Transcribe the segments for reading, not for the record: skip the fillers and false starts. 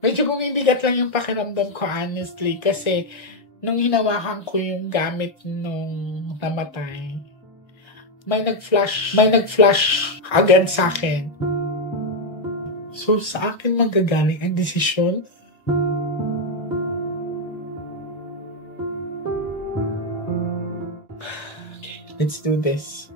Medyo bumibigat lang yung pakiramdam ko honestly kasi nung hinawakan ko yung gamit nung namatay, may nag-flash agad sa akin. So sa akin magagaling ang desisyon. Okay, let's do this.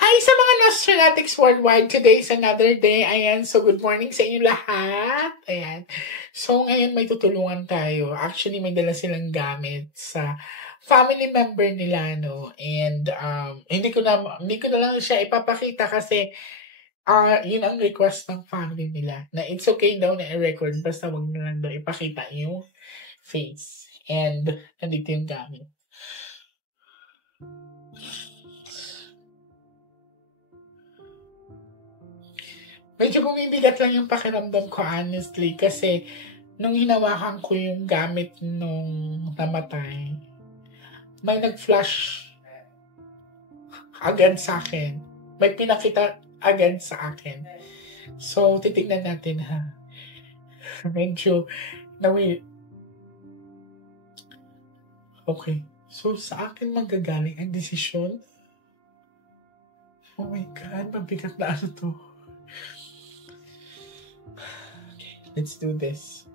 Hi sa mga Nostranatics worldwide. Today is another day. Ayan, so good morning sa inyo lahat. Ayan. So ngayon may tutulungan tayo. Actually, may dala silang gamit sa family member nila, no? And hindi ko na lang siya ipapakita kasi yun ang request ng family nila. Na it's okay daw na i-record basta wag na lang daw ipakita yung face. And nandito yung gamit. Medyo bumibigat lang yung pakiramdam ko honestly kasi nung hinawakan ko yung gamit nung namatay, may nag-flash agad sa akin. May pinakita agad sa akin. So, titignan natin ha. Medyo Okay. So, sa akin magagaling ang desisyon. Oh my God, mabigat na ano to. Let's do this.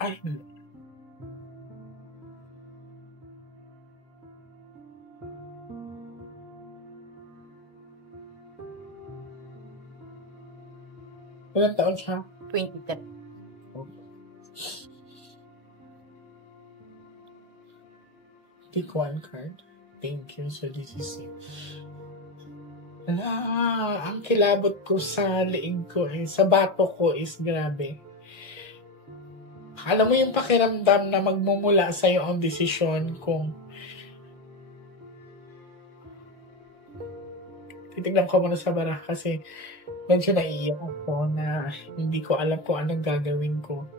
Ay. Ilang taon siya? 23. Pick one card. Thank you. So this is it. Ang kilabot ko sa liig ko sa bato ko is grabe. Alam mo yung pakiramdam na magmumula sa'yo ang desisyon kung titignan ko muna sa bara kasi medyo naiiyak ako na hindi ko alam kung anong gagawin ko.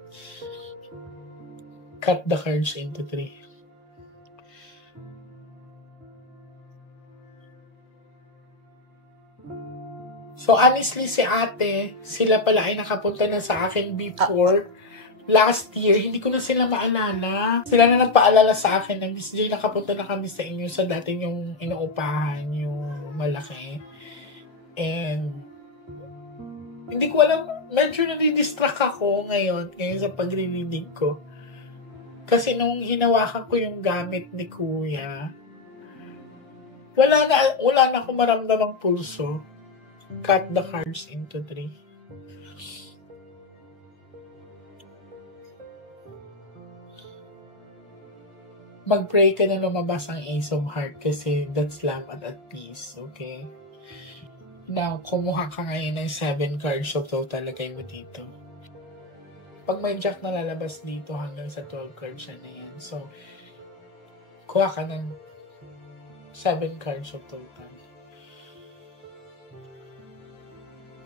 Cut the cards into 3. So honestly, si ate, sila pala ay nakapunta na sa akin before last year. Hindi ko na sila maalala. Sila na nagpaalala sa akin na Miss J, nakapunta na kami sa inyo sa dating yung inuupahan, yung malaki. And hindi ko alam, medyo nadidistract ako ngayon sa pagre-reading ko. Kasi nung hinawakan ko yung gamit ni Kuya, wala na akong maramdamang pulso. Cut the cards into 3. Mag-pray ka na lumabas ang Ace of Heart kasi that's love at peace, okay? Now, kumuha ka ngayon ng 7 cards of total, lagay mo dito. Pag may jack na lalabas dito hanggang sa 12 cards na yan. So, kuha ka ng 7 cards of total.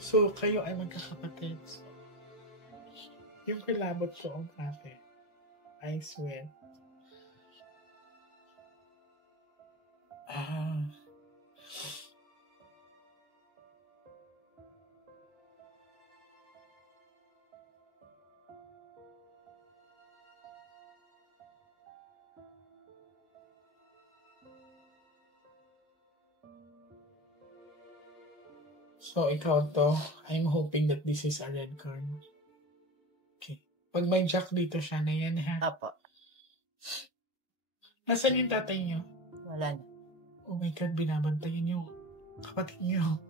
So, kayo ay magkakapatid. Yung kilabot ko ang ate. I swear. So, ikaw to, I'm hoping that this is a red card. Okay. Pag may jack dito siya na yan, ha? Apo. Nasaan yung tatay niyo? Wala na. Oh my God, binabantayan niyo. Kapatid niyo.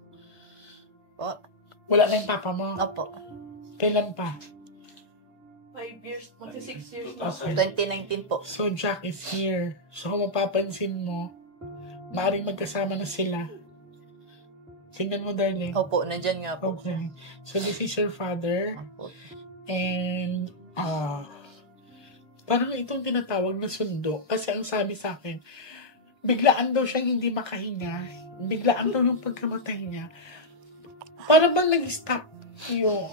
Po. Wala na yung papa mo? Apo. Kailan pa? 5 years, magsi 6 years. 2019 po. So, Jack is here. So, kung mapapansin mo, maaaring magkasama na sila. Tingnan mo, darling. Opo, nandyan nga po. Okay. So, this is your father. Opo. And, parang itong tinatawag na sundo. Kasi ang sabi sa akin, biglaan daw siyang hindi makahinga. Biglaan daw yung pagkamatay niya. Parang bang nag-stop yung,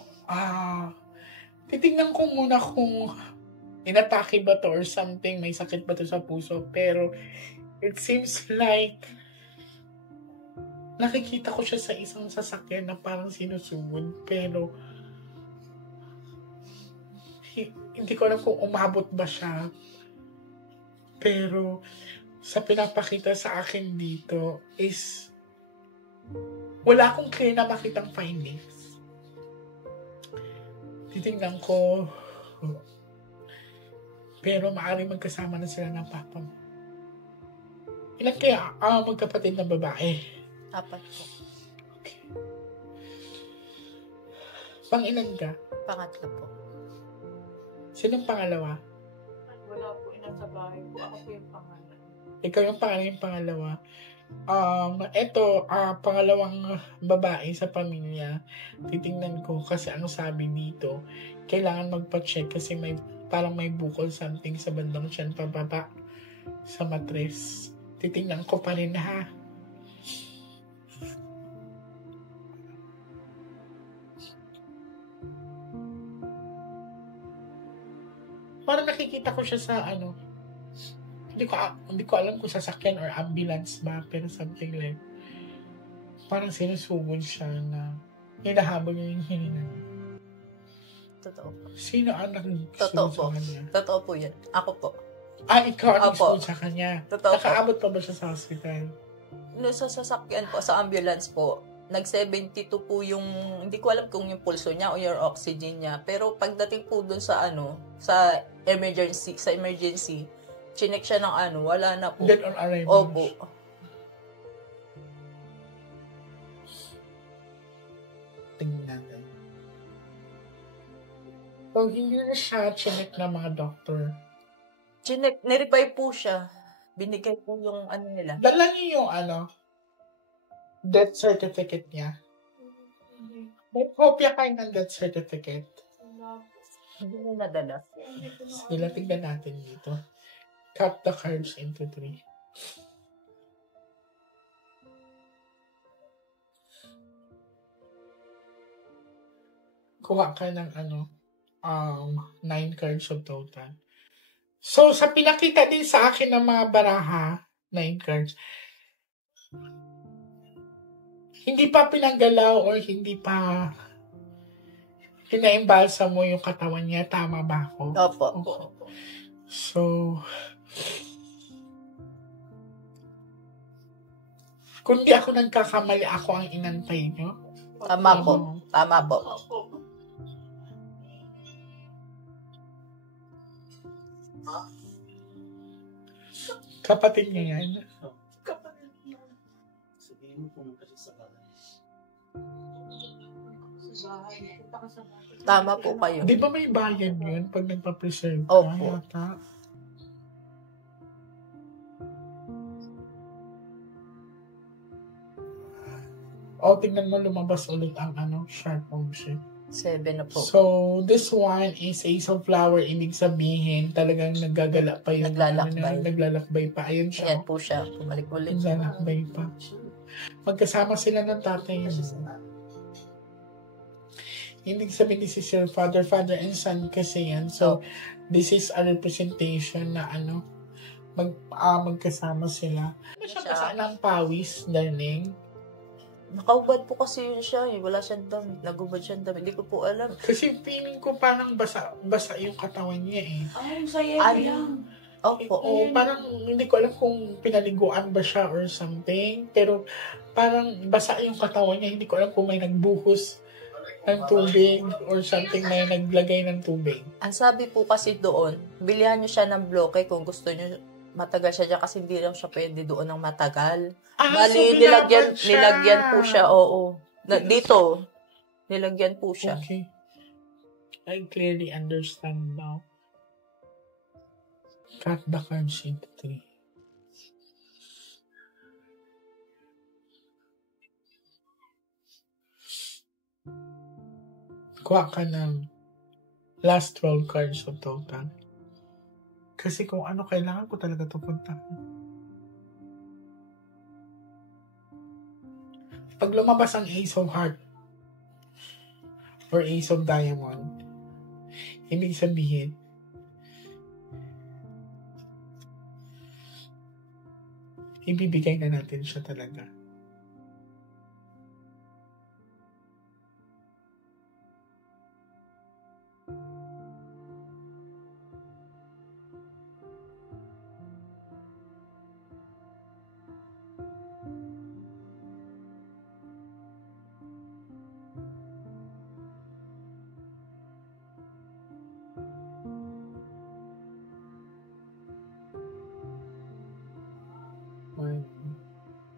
titingnan ko muna kung inatake ba to or something, may sakit ba to sa puso. Pero, it seems like, nakikita ko siya sa isang sasakyan na parang sinusugod. Pero, hindi ko alam kung umabot ba siya. Pero, sa pinapakita sa akin dito is, wala akong clear na makitang findings. Titingnan ko, pero maaaring magkasama na sila ng papa mo. Ilan kaya magkapatid na babae? 4 po. Okay. Pang-ilan ka? Pangatlo po. Sinong pangalawa? Wala po, nasa bahay po. Ako po yung pangalan. Ikaw yung pangalawa. Ito, pangalawang babae sa pamilya. Titingnan ko kasi ang sabi dito, kailangan magpa-check kasi parang may bukol something sa bandang tiyan pababa sa matres. Titingnan ko pa rin ha. Parang nakikita ko siya sa hindi ko alam kung sasakyan or ambulance ba, pero something like parang sinusugod siya na hinahabol niya yung hininga. Totoo po. Sino ang Totoo nagsugod po. sa kanya? Totoo po yan. Ako po. Ikaw ang Opo. nagsugod sa kanya. Totoo po. Nakaabot pa ba siya sa hospital? No, sa sasakyan po, sa ambulance po, nag-72 po yung, hindi ko alam kung yung pulso niya o yung oxygen niya. Pero pagdating po dun sa sa emergency, chinek siya ng wala na po. Dead on arrival. Opo. Tingnan natin. Kung hindi na siya chinek ng mga doctor, Chinek, nirepay po siya. Binigay po yung nila. dala niyo yung death certificate niya. May kopya kayo ng death certificate. Hindi na nadala. Sila, tignan natin dito. Cut the cards into 3. Kuha ka ng 9 cards of total. So, sa pinakita din sa akin ng mga baraha, 9 cards, hindi pa pinanggalaw or hindi pa pinaimbalsa mo yung katawan niya. Tama ba ako? Opo. Okay. So, kung di ako nagkakamali, ako ang inantay nyo. Tama po. Tama po. Kapatid niya yan. Sabihin mo pumunta siya sa bahay. Tama po kayo. Di ba may bayad yun pag nagpa-preserve ka? Opo. Yata? Tingnan mo lumabas ulit ang sharp object. 7 na po. So, this one is Ace of Flower. Ibig sabihin, talagang naggagala pa yun. Naglalakbay. Naglalakbay pa. Ayun siya. Ayan po siya. Pumalik ulit. Naglalakbay pa. Magkasama sila ng tatay. Ibig sabihin, this is your father and son kasi yan. So, this is a representation na magkasama sila. Ano siya basa ng pawis, darling? Nakaubad po kasi yun siya. Wala siyang damit. Nagubad siyang damit. Hindi ko po alam. Kasi feeling ko parang basa yung katawan niya eh. Sayang lang. Opo. Parang hindi ko alam kung pinaliguan ba siya or something. Pero parang basa yung katawan niya. Hindi ko alam kung may nagbuhos ng tubig or something, may naglagay ng tubig. Ang sabi po kasi doon, bilihan niyo siya ng bloke kung gusto niyo matagal siya dyan kasi hindi lang siya pwede doon ng matagal. Bali, so nilagyan po siya, oo. Dito, nilagyan po siya. Okay. I clearly understand now. Cut the card sheet 3. Kuha ka ng last 12 cards of total. Kasi kung ano kailangan ko talaga ito puntahan. Pag lumabas ang Ace of Heart or Ace of Diamond, ibig sabihin, ibibigay na natin siya talaga.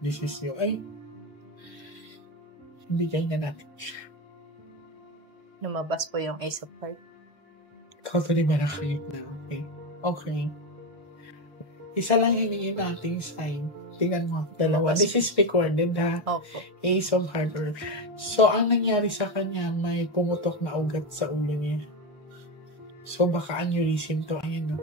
This is you. Ay, ibigay na natin siya. Lumabas po yung Ace of Hearts. Totally malakayot na. Okay. Okay. Isa lang hingin nating sign. Tingnan mo, dalawa. This is recorded ha. Opo. Ace of Hearts. So, ang nangyari sa kanya, may pumutok na ugat sa ulo niya. So, baka aneurysm to. Ayun, no?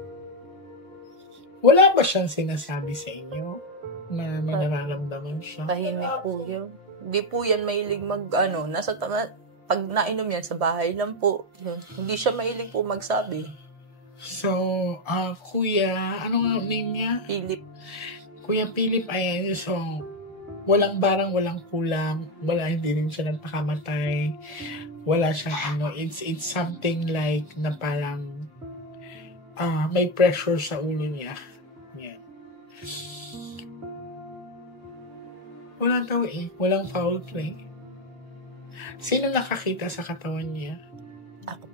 Wala ba siyang sinasabi sa inyo? Na may nararamdaman siya? Tahimik po yun. Hindi po yan mahilig pag nainom yan sa bahay lang po. Yun. Hindi siya mahilig po magsabi. So, Kuya, ano nga name niya? Philip. Kuya Philip, ayan. So, walang barang, walang kulang. Hindi rin siya nagpakamatay. Wala siyang it's something like na parang may pressure sa ulo niya. Yan. Wala daw walang foul play. Sino nakakita sa katawan niya? Ako.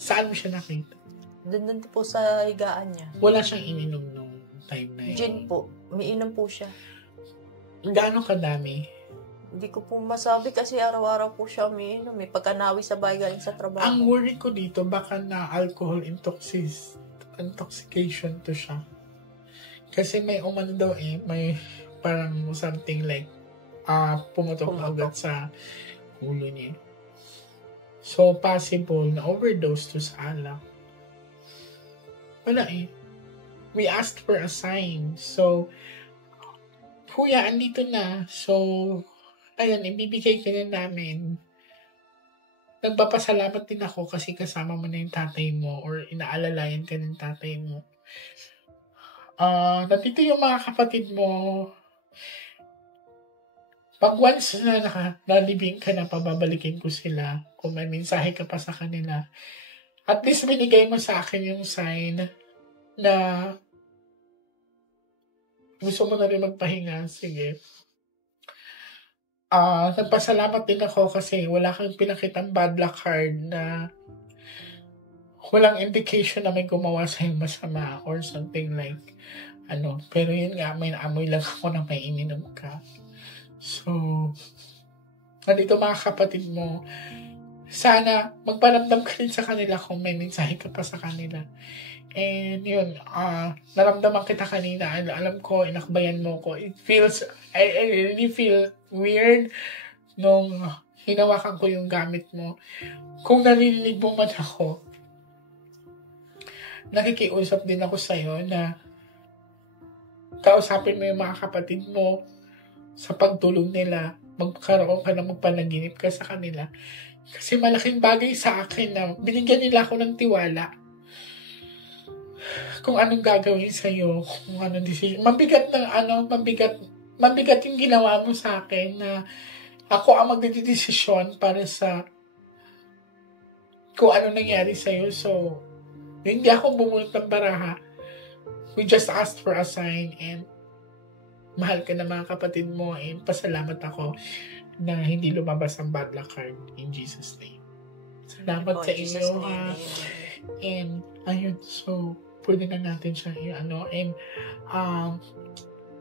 Saan mo siya nakita? Doon po sa higaan niya. Wala siyang ininom nung time na yun. Gin po. Umiinom po siya. Gaano kadami? Hindi ko po masabi kasi araw-araw po siya umiinom. Pagkanawi sa bahay galing sa trabaho. Ang worry ko dito, baka na alcohol intoxication to siya. Kasi may umano daw may parang something like pumutok na ugat sa ulo niya. So, possible na overdose to sa alak. Wala We asked for a sign. So, Kuya, andito na. So, ayun, ibibigay ka na namin. Nagpapasalamat din ako kasi kasama mo na yung tatay mo or inaalalayan ka ng tatay mo. Nandito yung mga kapatid mo. Pag once na nalibing ka na, pababalikin ko sila. Kung may mensahe ka pa sa kanila. At least binigay mo sa akin yung sign na gusto mo na rin magpahinga. Sige. Nagpasalamat din ako kasi wala kang pinakitang bad luck card na walang indication na may gumawa sa'yo masama or something like pero yun nga, may naamoy lang ako na may ininom ka. So, nandito mga kapatid mo, sana magparamdam ka rin sa kanila kung may mensahe ka pa sa kanila. And yun, naramdaman kita kanina. Alam ko, inakbayan mo ko. I really feel weird nung hinawakan ko yung gamit mo. Kung narinig mo man ako, nakikiusap din ako sa'yo na kausapin mo yung mga kapatid mo sa pagtulong nila. Magkaroon ka na magpanaginip ka sa kanila. Kasi malaking bagay sa akin na binigyan nila ako ng tiwala. Kung anong gagawin sa'yo, kung anong decision. Mabigat yung ginawa mo sa akin na ako ang magdedesisyon para sa kung ano nangyari sa'yo. So, hindi ako bumulot ng baraha. We just asked for a sign and mahal ka na mga kapatid mo and pasalamat ako na hindi lumabas ang bad luck card in Jesus' name. Salamat sa inyo ha. And ayun, so pwede na natin siya and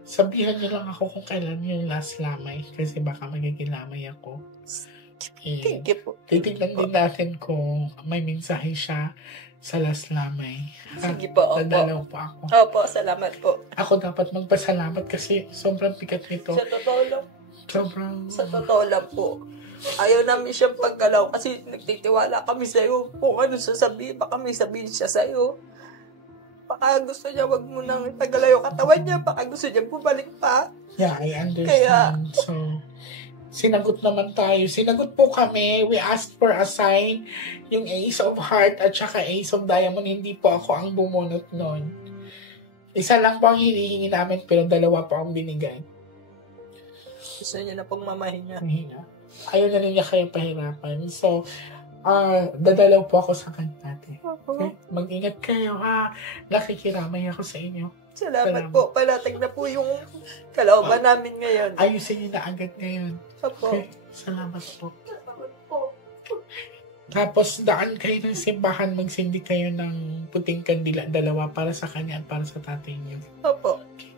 sabihan niyo lang ako kung kailan yung last lamay kasi baka magiging lamay ako. Thank you po. Titignan din natin kung may mensahe siya sa last lamay. Sige po, opo. Dadalaw po ako. Opo, salamat po. Ako dapat magpasalamat kasi sobrang bigat nito. Sa totoo lang. Sobrang... Sa totoo lang po. Ayaw namin siyang paggalaw kasi nagtitiwala kami sa'yo. Kung ano sasabihin, baka may sabihin siya sa'yo. Baka gusto niya wag mo nang itagalaw yung katawan niya. Baka gusto niya bumalik pa. Yeah, I understand. So, sinagot naman tayo. Sinagot po kami. We asked for a sign. Yung Ace of Heart at saka Ace of Diamond. Hindi po ako ang bumunot nun. Isa lang po ang hinihingi namin pero dalawa po ang binigay. Gusto niya na pong mamahinga. Mahina. Ayaw na rin niya kayo pahirapan. So, dadalaw po ako sa kantate. Okay? Mag-ingat kayo ha. Nakikiramay ako sa inyo. Salamat po. Palatag na po yung kalooban namin ngayon. Ayusin niyo na agad ngayon. Opo. Okay? Salamat po. Tapos daan kayo ng simbahan, magsindi kayo ng puting kandila, dalawa para sa kanya at para sa tatay niyo. Opo. Okay.